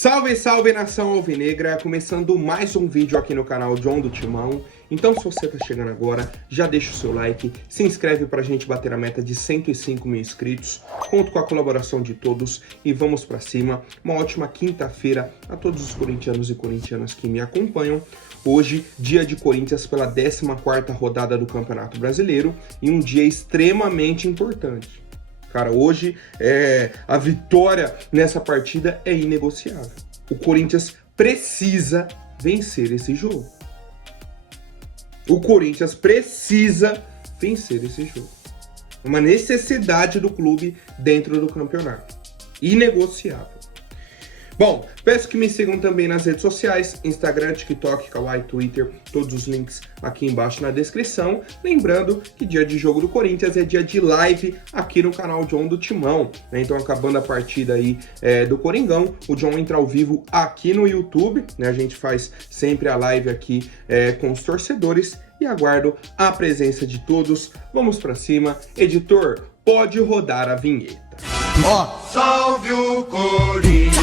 Salve, salve nação alvinegra, começando mais um vídeo aqui no canal John do Timão. Então se você tá chegando agora, já deixa o seu like, se inscreve pra gente bater a meta de 105 mil inscritos. Conto com a colaboração de todos e vamos pra cima. Uma ótima quinta-feira a todos os corintianos e corintianas que me acompanham. Hoje, dia de Corinthians pela 14ª rodada do Campeonato Brasileiro e um dia extremamente importante. Cara, hoje a vitória nessa partida é inegociável. O Corinthians precisa vencer esse jogo. O Corinthians precisa vencer esse jogo. Uma necessidade do clube dentro do campeonato. Inegociável. Bom, peço que me sigam também nas redes sociais, Instagram, TikTok, Kawaii, Twitter, todos os links aqui embaixo na descrição. Lembrando que dia de jogo do Corinthians é dia de live aqui no canal John do Timão, né? Então acabando a partida aí do Coringão, o John entra ao vivo aqui no YouTube, né? A gente faz sempre a live aqui com os torcedores e aguardo a presença de todos. Vamos pra cima. Editor, pode rodar a vinheta. Salve o Corinthians!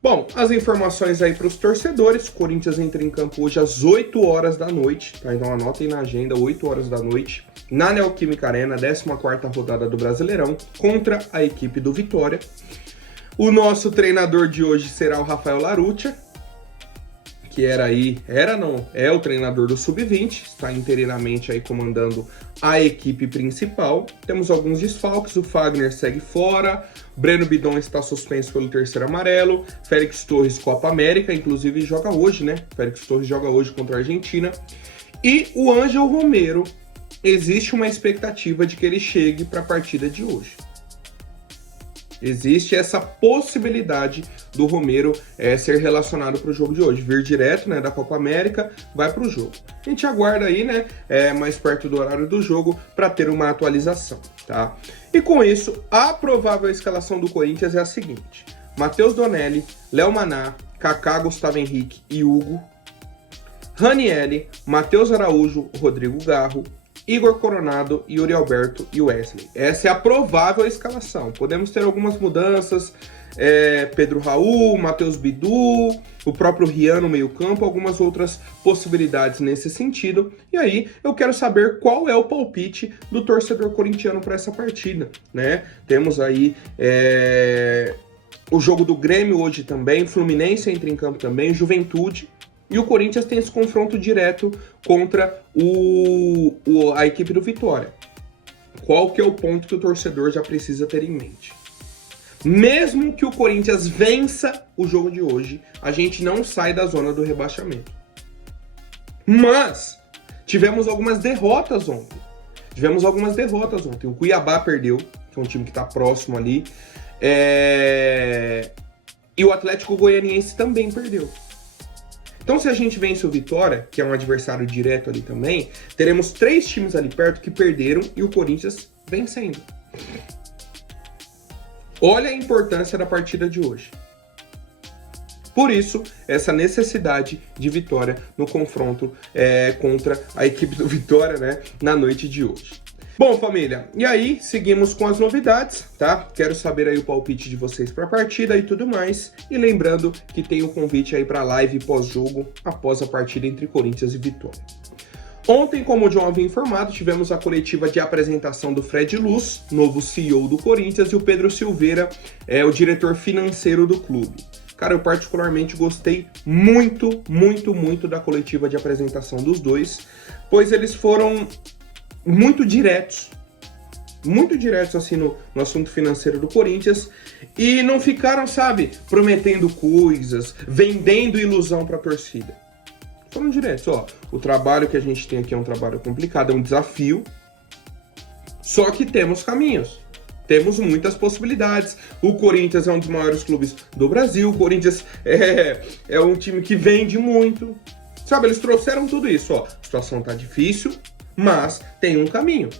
Bom, as informações aí para os torcedores. Corinthians entra em campo hoje às 8 horas da noite, tá? Então anotem na agenda, 8 horas da noite, na Neoquímica Arena, 14ª rodada do Brasileirão, contra a equipe do Vitória. O nosso treinador de hoje será o Rafael Laruccia, que é o treinador do Sub-20, está interinamente aí comandando a equipe principal. Temos alguns desfalques, o Fagner segue fora, Breno Bidon está suspenso pelo terceiro amarelo, Félix Torres Copa América, inclusive joga hoje, né? Félix Torres joga hoje contra a Argentina. E o Ângelo Romero, existe uma expectativa de que ele chegue para a partida de hoje. Existe essa possibilidade do Romero ser relacionado para o jogo de hoje. Vir direto, né, da Copa América, vai para o jogo. A gente aguarda aí, né, mais perto do horário do jogo, para ter uma atualização, tá? E com isso, a provável escalação do Corinthians é a seguinte. Matheus Donelli, Léo Maná, Kaká, Gustavo Henrique e Hugo. Ranieri, Matheus Araújo, Rodrigo Garro, Igor Coronado, Yuri Alberto e Wesley. Essa é a provável escalação. Podemos ter algumas mudanças, Pedro Raul, Matheus Bidu, o próprio Rian no meio campo, algumas outras possibilidades nesse sentido. E aí eu quero saber qual é o palpite do torcedor corintiano para essa partida, né? Temos aí o jogo do Grêmio hoje também, Fluminense entra em campo também, Juventude. E o Corinthians tem esse confronto direto contra a equipe do Vitória. Qual que é o ponto que o torcedor já precisa ter em mente? Mesmo que o Corinthians vença o jogo de hoje, a gente não sai da zona do rebaixamento. Mas tivemos algumas derrotas ontem. O Cuiabá perdeu, que é um time que está próximo ali. E o Atlético Goianiense também perdeu. Então, se a gente vence o Vitória, que é um adversário direto ali também, teremos 3 times ali perto que perderam e o Corinthians vencendo. Olha a importância da partida de hoje. Por isso, essa necessidade de vitória no confronto contra a equipe do Vitória, né, na noite de hoje. Bom, família, e aí seguimos com as novidades, tá? Quero saber aí o palpite de vocês para a partida e tudo mais. E lembrando que tem um convite aí para a live pós-jogo, após a partida entre Corinthians e Vitória. Ontem, como o John havia informado, tivemos a coletiva de apresentação do Fred Luz, novo CEO do Corinthians, e o Pedro Silveira, o diretor financeiro do clube. Cara, eu particularmente gostei muito da coletiva de apresentação dos dois, pois eles foram muito diretos assim no assunto financeiro do Corinthians e não ficaram, sabe, prometendo coisas, vendendo ilusão para a torcida. Foram diretos, ó, o trabalho que a gente tem aqui é um trabalho complicado, é um desafio, só que temos caminhos, temos muitas possibilidades. O Corinthians é um dos maiores clubes do Brasil, o Corinthians é um time que vende muito, sabe, eles trouxeram tudo isso, ó, a situação tá difícil, mas tem um caminho.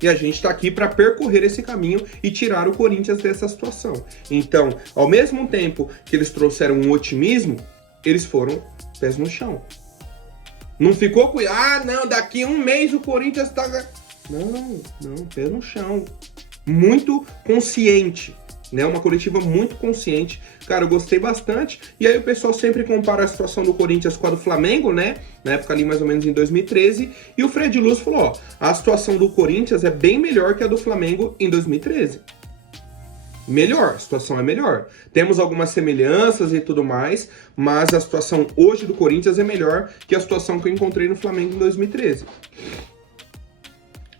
E a gente está aqui para percorrer esse caminho e tirar o Corinthians dessa situação. Então, ao mesmo tempo que eles trouxeram um otimismo, eles foram pés no chão. Não ficou com... não, daqui um mês o Corinthians tá... Não, pé no chão. Muito consciente. né? Uma coletiva muito consciente. Cara, eu gostei bastante. E aí o pessoal sempre compara a situação do Corinthians com a do Flamengo, né? Na época ali mais ou menos em 2013. E o Fred Luz falou, ó, a situação do Corinthians é bem melhor que a do Flamengo em 2013. Melhor, a situação é melhor. Temos algumas semelhanças e tudo mais, mas a situação hoje do Corinthians é melhor que a situação que eu encontrei no Flamengo em 2013.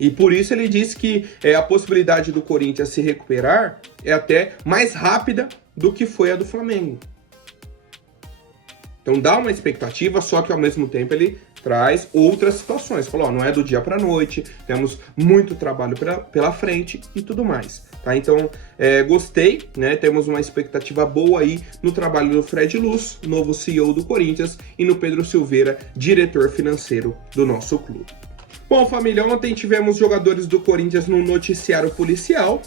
E por isso ele disse que a possibilidade do Corinthians se recuperar é até mais rápida do que foi a do Flamengo. Então dá uma expectativa, só que ao mesmo tempo ele traz outras situações. Falou, ó, não é do dia para a noite, temos muito trabalho pela frente e tudo mais. Tá? Então, gostei, né? Temos uma expectativa boa aí no trabalho do Fred Luz, novo CEO do Corinthians, e no Pedro Silveira, diretor financeiro do nosso clube. Bom, família, ontem tivemos jogadores do Corinthians no noticiário policial,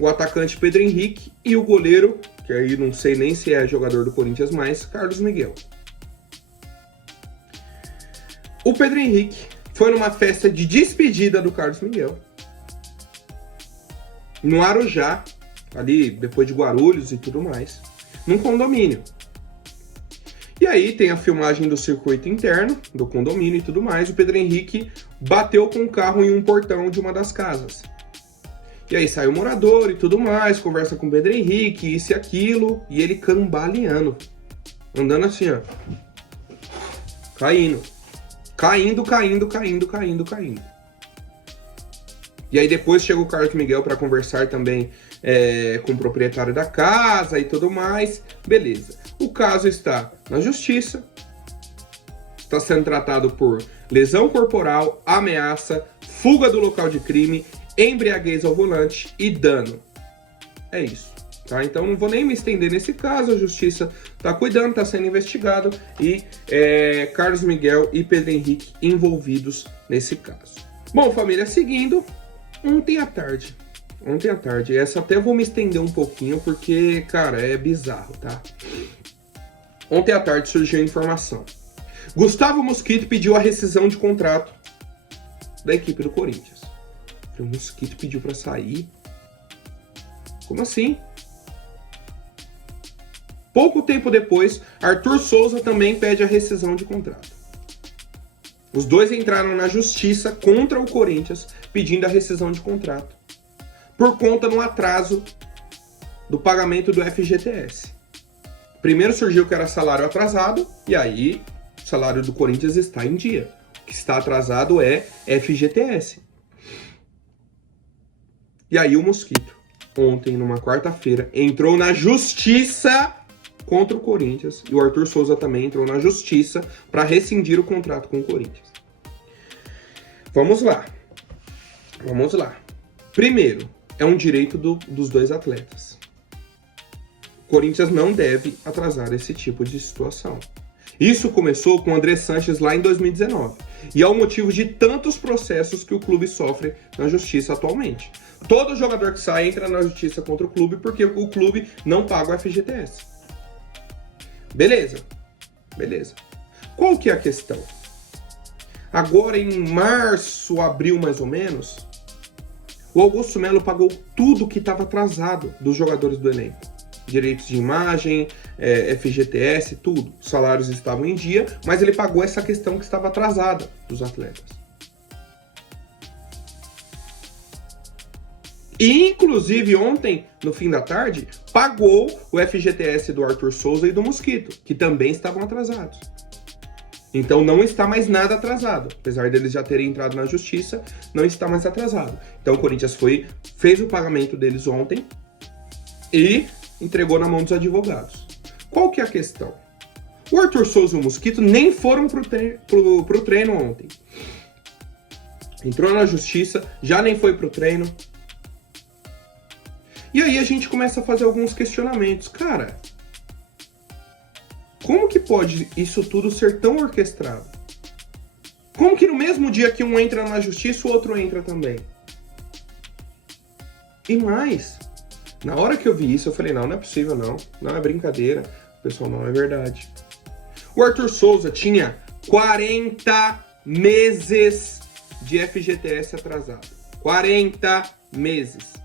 o atacante Pedro Henrique e o goleiro, que aí não sei nem se é jogador do Corinthians mais, Carlos Miguel. O Pedro Henrique foi numa festa de despedida do Carlos Miguel, no Arujá, ali depois de Guarulhos e tudo mais, num condomínio. E aí tem a filmagem do circuito interno, do condomínio e tudo mais. O Pedro Henrique bateu com o carro em um portão de uma das casas. E aí sai o morador e tudo mais, conversa com o Pedro Henrique, isso e aquilo, e ele cambaleando, andando assim, ó, caindo. E aí depois chega o Carlos Miguel para conversar também com o proprietário da casa e tudo mais. Beleza. O caso está na justiça, está sendo tratado por lesão corporal, ameaça, fuga do local de crime, embriaguez ao volante e dano. É isso. Tá? Então não vou nem me estender nesse caso, a justiça está cuidando, está sendo investigado e Carlos Miguel e Pedro Henrique envolvidos nesse caso. Bom, família, seguindo, ontem à tarde, essa até vou me estender um pouquinho porque, cara, é bizarro, tá? Ontem à tarde surgiu a informação. Gustavo Mosquito pediu a rescisão de contrato da equipe do Corinthians. O Mosquito pediu para sair? Como assim? Pouco tempo depois, Arthur Souza também pede a rescisão de contrato. Os dois entraram na justiça contra o Corinthians pedindo a rescisão de contrato por conta do atraso do pagamento do FGTS. Primeiro surgiu que era salário atrasado e aí o salário do Corinthians está em dia. O que está atrasado é FGTS. E aí o Mosquito, ontem, numa quarta-feira, entrou na justiça contra o Corinthians, e o Arthur Souza também entrou na justiça para rescindir o contrato com o Corinthians. Vamos lá. Primeiro, é um direito dos dois atletas. O Corinthians não deve atrasar esse tipo de situação. Isso começou com o André Sanches lá em 2019, e é o motivo de tantos processos que o clube sofre na justiça atualmente. Todo jogador que sai entra na justiça contra o clube porque o clube não paga o FGTS. Beleza. Qual que é a questão? Agora em março, abril mais ou menos, o Augusto Melo pagou tudo que estava atrasado dos jogadores do elenco. Direitos de imagem, FGTS, tudo. Os salários estavam em dia, mas ele pagou essa questão que estava atrasada dos atletas. E, inclusive, ontem, no fim da tarde, pagou o FGTS do Arthur Souza e do Mosquito, que também estavam atrasados. Então, não está mais nada atrasado. Apesar deles já terem entrado na justiça, não está mais atrasado. Então, o Corinthians fez o pagamento deles ontem e entregou na mão dos advogados. Qual que é a questão? O Arthur Souza e o Mosquito nem foram pro treino ontem. Entrou na justiça, já nem foi pro treino. E aí a gente começa a fazer alguns questionamentos. Cara, como que pode isso tudo ser tão orquestrado? Como que no mesmo dia que um entra na justiça, o outro entra também? E mais, na hora que eu vi isso, eu falei, não é possível, não é brincadeira, pessoal, não é verdade. O Arthur Souza tinha 40 meses de FGTS atrasado. 40 meses.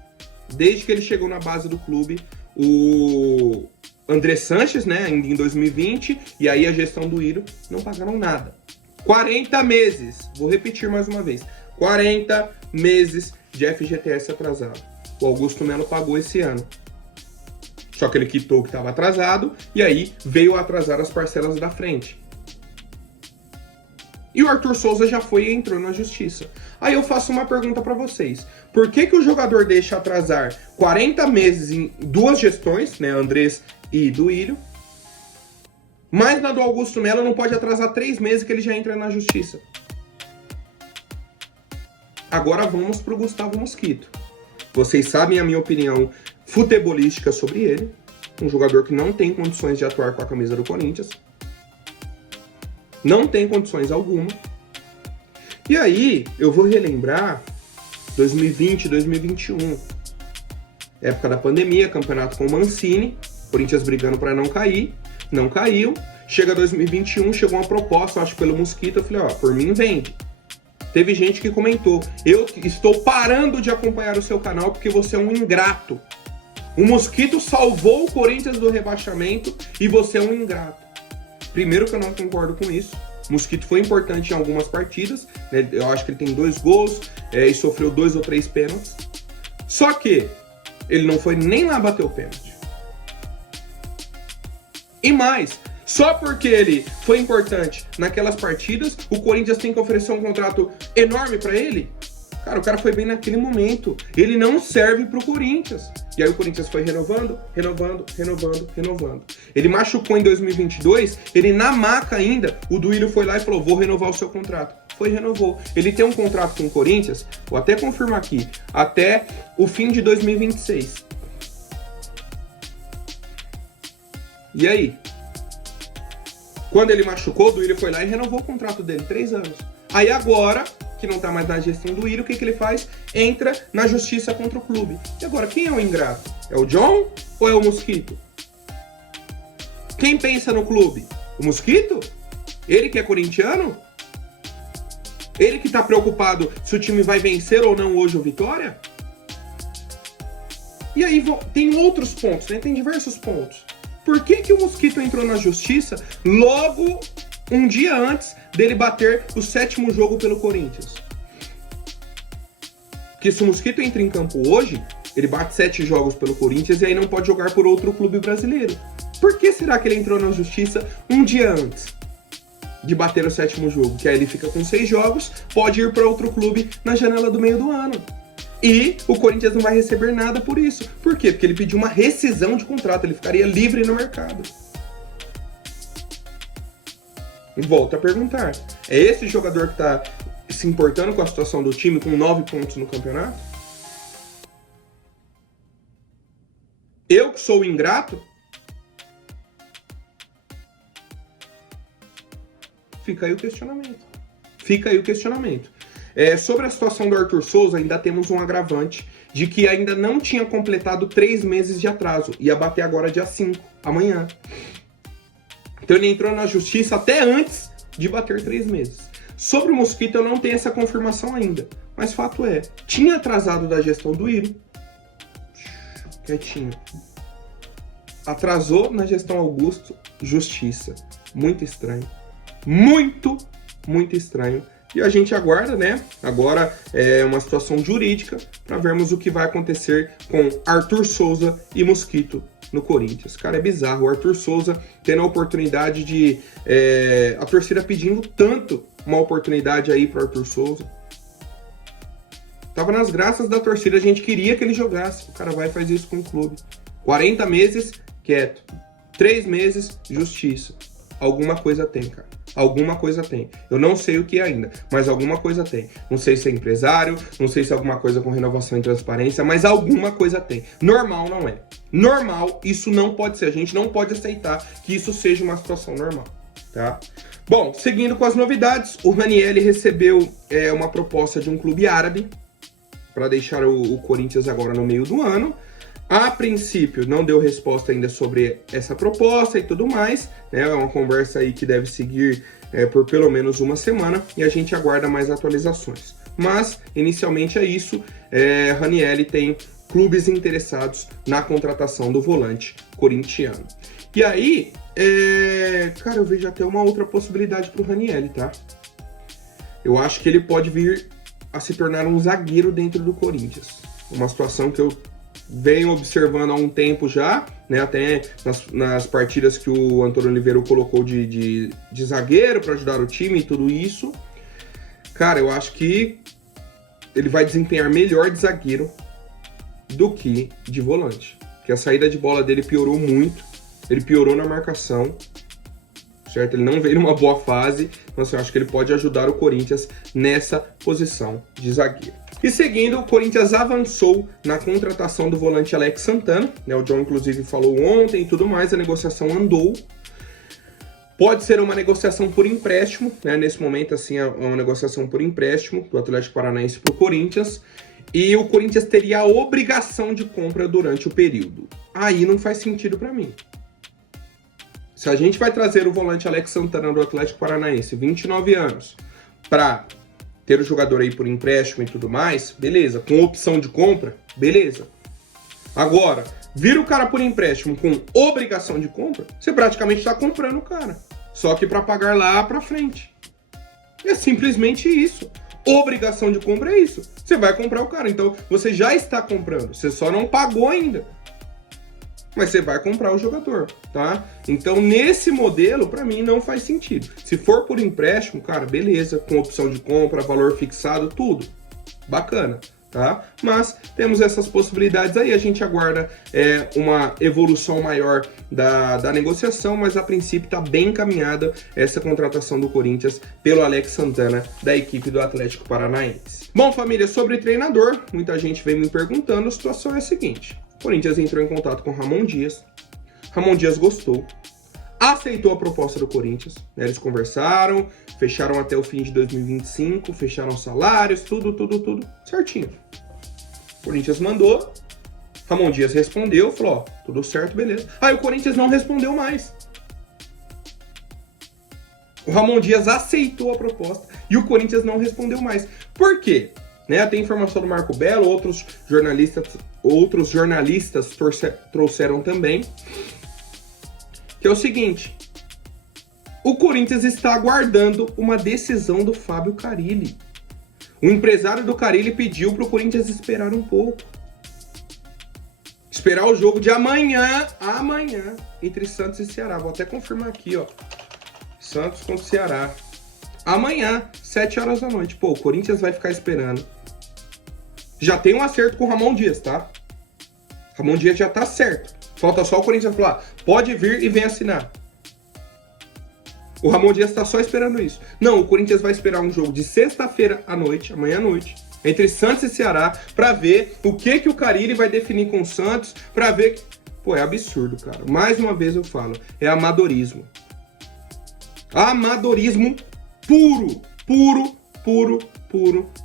Desde que ele chegou na base do clube, o André Sanches, né, ainda em 2020, e aí a gestão do Írio não pagaram nada. 40 meses, vou repetir mais uma vez, 40 meses de FGTS atrasado. O Augusto Melo pagou esse ano. Só que ele quitou o que estava atrasado e aí veio atrasar as parcelas da frente. E o Arthur Souza já foi e entrou na justiça. Aí eu faço uma pergunta para vocês. Por que o jogador deixa atrasar 40 meses em duas gestões, né, Andrés e do Írio, mas na do Augusto Melo não pode atrasar 3 meses que ele já entra na justiça? Agora vamos pro Gustavo Mosquito. Vocês sabem a minha opinião futebolística sobre ele. Um jogador que não tem condições de atuar com a camisa do Corinthians. Não tem condições alguma. E aí, eu vou relembrar 2020, 2021. Época da pandemia, campeonato com o Mancini. Corinthians brigando para não cair. Não caiu. Chega 2021, chegou uma proposta, acho que pelo Mosquito. Eu falei, ó, por mim vende. Teve gente que comentou, eu estou parando de acompanhar o seu canal porque você é um ingrato. O Mosquito salvou o Corinthians do rebaixamento e você é um ingrato. Primeiro que eu não concordo com isso. O Mosquito foi importante em algumas partidas, né? Eu acho que ele tem 2 gols e sofreu 2 ou 3 pênaltis. Só que ele não foi nem lá bater o pênalti. E mais, só porque ele foi importante naquelas partidas, o Corinthians tem que oferecer um contrato enorme pra ele? Cara, o cara foi bem naquele momento. Ele não serve pro Corinthians. E aí o Corinthians foi renovando. Ele machucou em 2022, ele na maca ainda, o Duílio foi lá e falou, vou renovar o seu contrato. Foi e renovou. Ele tem um contrato com o Corinthians, vou até confirmar aqui, até o fim de 2026. E aí? Quando ele machucou, o Duílio foi lá e renovou o contrato dele, 3 anos. Aí agora, que não tá mais na gestão do Írio, o que ele faz? Entra na justiça contra o clube. E agora, quem é o ingrato? É o John ou é o Mosquito? Quem pensa no clube? O Mosquito? Ele que é corintiano? Ele que tá preocupado se o time vai vencer ou não hoje o Vitória? E aí tem outros pontos, né? Tem diversos pontos. Por que o Mosquito entrou na justiça logo um dia antes dele bater o 7º jogo pelo Corinthians? Porque se o Mosquito entra em campo hoje, ele bate 7 jogos pelo Corinthians e aí não pode jogar por outro clube brasileiro. Por que será que ele entrou na justiça um dia antes de bater o 7º jogo? Que aí ele fica com 6 jogos, pode ir para outro clube na janela do meio do ano. E o Corinthians não vai receber nada por isso. Por quê? Porque ele pediu uma rescisão de contrato, ele ficaria livre no mercado. E volto a perguntar, é esse jogador que está se importando com a situação do time, com 9 pontos no campeonato? Eu que sou o ingrato? Fica aí o questionamento. Sobre a situação do Arthur Souza, ainda temos um agravante de que ainda não tinha completado 3 meses de atraso. Ia bater agora dia 5, amanhã. Então ele entrou na justiça até antes de bater 3 meses. Sobre o Mosquito eu não tenho essa confirmação ainda. Mas fato é, tinha atrasado da gestão do Írio. Quietinho. Atrasou na gestão Augusto, justiça. Muito estranho. Muito estranho. E a gente aguarda, né? Agora é uma situação jurídica para vermos o que vai acontecer com Arthur Souza e Mosquito no Corinthians. Cara, é bizarro. O Arthur Souza tendo a oportunidade de... a torcida pedindo tanto uma oportunidade aí para Arthur Souza. Tava nas graças da torcida, a gente queria que ele jogasse. O cara vai e faz isso com o clube. 40 meses, quieto. 3 meses, justiça. Alguma coisa tem, cara. Alguma coisa tem. Eu não sei o que ainda, mas alguma coisa tem. Não sei se é empresário, não sei se é alguma coisa com renovação e transparência, mas alguma coisa tem. Normal não é. Normal, isso não pode ser. A gente não pode aceitar que isso seja uma situação normal, tá? Bom, seguindo com as novidades, o Ranieri recebeu uma proposta de um clube árabe para deixar o Corinthians agora no meio do ano. A princípio, não deu resposta ainda sobre essa proposta e tudo mais, né? É uma conversa aí que deve seguir por pelo menos uma semana e a gente aguarda mais atualizações. Mas, inicialmente é isso, Ranieri tem clubes interessados na contratação do volante corintiano. E aí, cara, eu vejo até uma outra possibilidade pro Ranieri, tá? Eu acho que ele pode vir a se tornar um zagueiro dentro do Corinthians. Uma situação que eu venho observando há um tempo já, né? Até nas partidas que o Antônio Oliveira colocou de zagueiro para ajudar o time e tudo isso. Cara, eu acho que ele vai desempenhar melhor de zagueiro do que de volante. Porque a saída de bola dele piorou muito. Ele piorou na marcação, certo? Ele não veio numa boa fase. Então, assim, eu acho que ele pode ajudar o Corinthians nessa posição de zagueiro. E seguindo, o Corinthians avançou na contratação do volante Alex Santana, né? O John, inclusive, falou ontem e tudo mais. A negociação andou. Pode ser uma negociação por empréstimo, né? Nesse momento, assim, é uma negociação por empréstimo do Atlético Paranaense para o Corinthians. E o Corinthians teria a obrigação de compra durante o período. Aí não faz sentido para mim. Se a gente vai trazer o volante Alex Santana do Atlético Paranaense, 29 anos, para ter o jogador aí por empréstimo e tudo mais, beleza. Com opção de compra, beleza. Agora, vira o cara por empréstimo com obrigação de compra, você praticamente está comprando o cara. Só que para pagar lá para frente. É simplesmente isso. Obrigação de compra é isso. Você vai comprar o cara. Então, você já está comprando. Você só não pagou ainda. Mas você vai comprar o jogador, tá? Então, nesse modelo, para mim, não faz sentido. Se for por empréstimo, cara, beleza. Com opção de compra, valor fixado, tudo. Bacana. Tá? Mas temos essas possibilidades aí, a gente aguarda uma evolução maior da negociação, mas a princípio está bem encaminhada essa contratação do Corinthians pelo Alex Santana, da equipe do Atlético Paranaense. Bom, família, sobre treinador, muita gente vem me perguntando, a situação é a seguinte: o Corinthians entrou em contato com Ramon Dias gostou, aceitou a proposta do Corinthians, né? Eles conversaram, fecharam até o fim de 2025, fecharam salários, tudo certinho. O Corinthians mandou, Ramon Dias respondeu, falou, ó, tudo certo, beleza. Aí o Corinthians não respondeu mais. O Ramon Dias aceitou a proposta e o Corinthians não respondeu mais. Por quê? Né, tem informação do Marco Belo, outros jornalistas trouxeram também, que é o seguinte: o Corinthians está aguardando uma decisão do Fábio Carille. O empresário do Carille pediu para o Corinthians esperar um pouco. Esperar o jogo de amanhã, entre Santos e Ceará. Vou até confirmar aqui, ó. Santos contra o Ceará. Amanhã, 7 horas da noite. Pô, o Corinthians vai ficar esperando. Já tem um acerto com o Ramon Dias, tá? Ramon Dias já tá certo. Falta só o Corinthians falar, pode vir e vem assinar. O Ramon Dias tá só esperando isso. Não, o Corinthians vai esperar um jogo de sexta-feira à noite, amanhã à noite, entre Santos e Ceará, pra ver o que o Carille vai definir com o Santos, pra ver... Pô, é absurdo, cara. Mais uma vez eu falo, é amadorismo. Amadorismo puro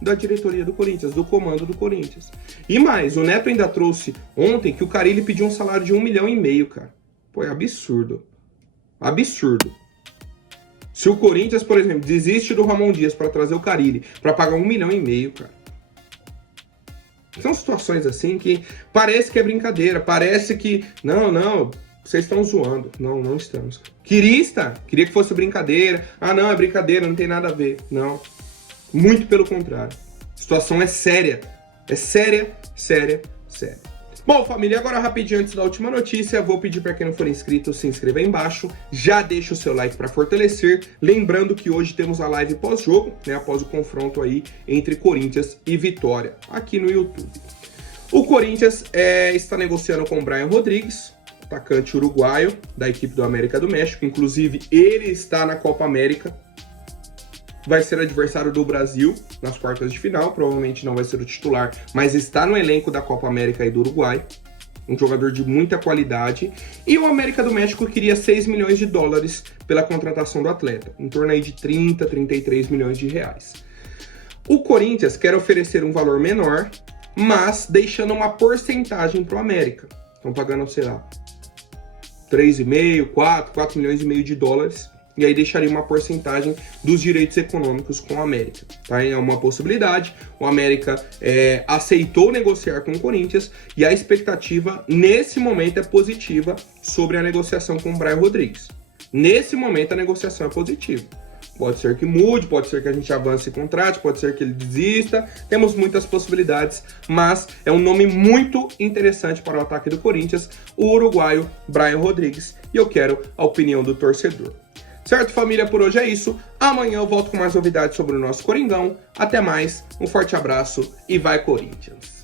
da diretoria do Corinthians, do comando do Corinthians. E mais, o Neto ainda trouxe ontem que o Carille pediu um salário de 1,5 milhão, cara. Pô, é absurdo. Absurdo. Se o Corinthians, por exemplo, desiste do Ramon Dias para trazer o Carille, para pagar 1,5 milhão, cara. São situações assim que parece que é brincadeira, parece que... Não, vocês estão zoando. Não estamos. Queria que fosse brincadeira. Ah, não, é brincadeira, não tem nada a ver. Não. Muito pelo contrário. A situação é séria. É séria. Bom, família, agora rapidinho antes da última notícia, vou pedir para quem não for inscrito, se inscreva aí embaixo, já deixa o seu like para fortalecer, lembrando que hoje temos a live pós-jogo, né, após o confronto aí entre Corinthians e Vitória, aqui no YouTube. O Corinthians está negociando com o Brian Rodrigues, atacante uruguaio da equipe do América do México, inclusive ele está na Copa América, vai ser adversário do Brasil nas quartas de final, provavelmente não vai ser o titular, mas está no elenco da Copa América e do Uruguai, um jogador de muita qualidade, e o América do México queria 6 milhões de dólares pela contratação do atleta, em torno aí de 30, 33 milhões de reais. O Corinthians quer oferecer um valor menor, mas deixando uma porcentagem para o América, estão pagando, sei lá, 3,5, 4 milhões e meio de dólares, e aí deixaria uma porcentagem dos direitos econômicos com o América. Tá? É uma possibilidade. O América aceitou negociar com o Corinthians e a expectativa nesse momento é positiva sobre a negociação com o Brian Rodrigues. Nesse momento a negociação é positiva. Pode ser que mude, pode ser que a gente avance e contrate, pode ser que ele desista. Temos muitas possibilidades, mas é um nome muito interessante para o ataque do Corinthians, o uruguaio Brian Rodrigues. E eu quero a opinião do torcedor. Certo, família? Por hoje é isso. Amanhã eu volto com mais novidades sobre o nosso Coringão. Até mais, um forte abraço e vai Corinthians!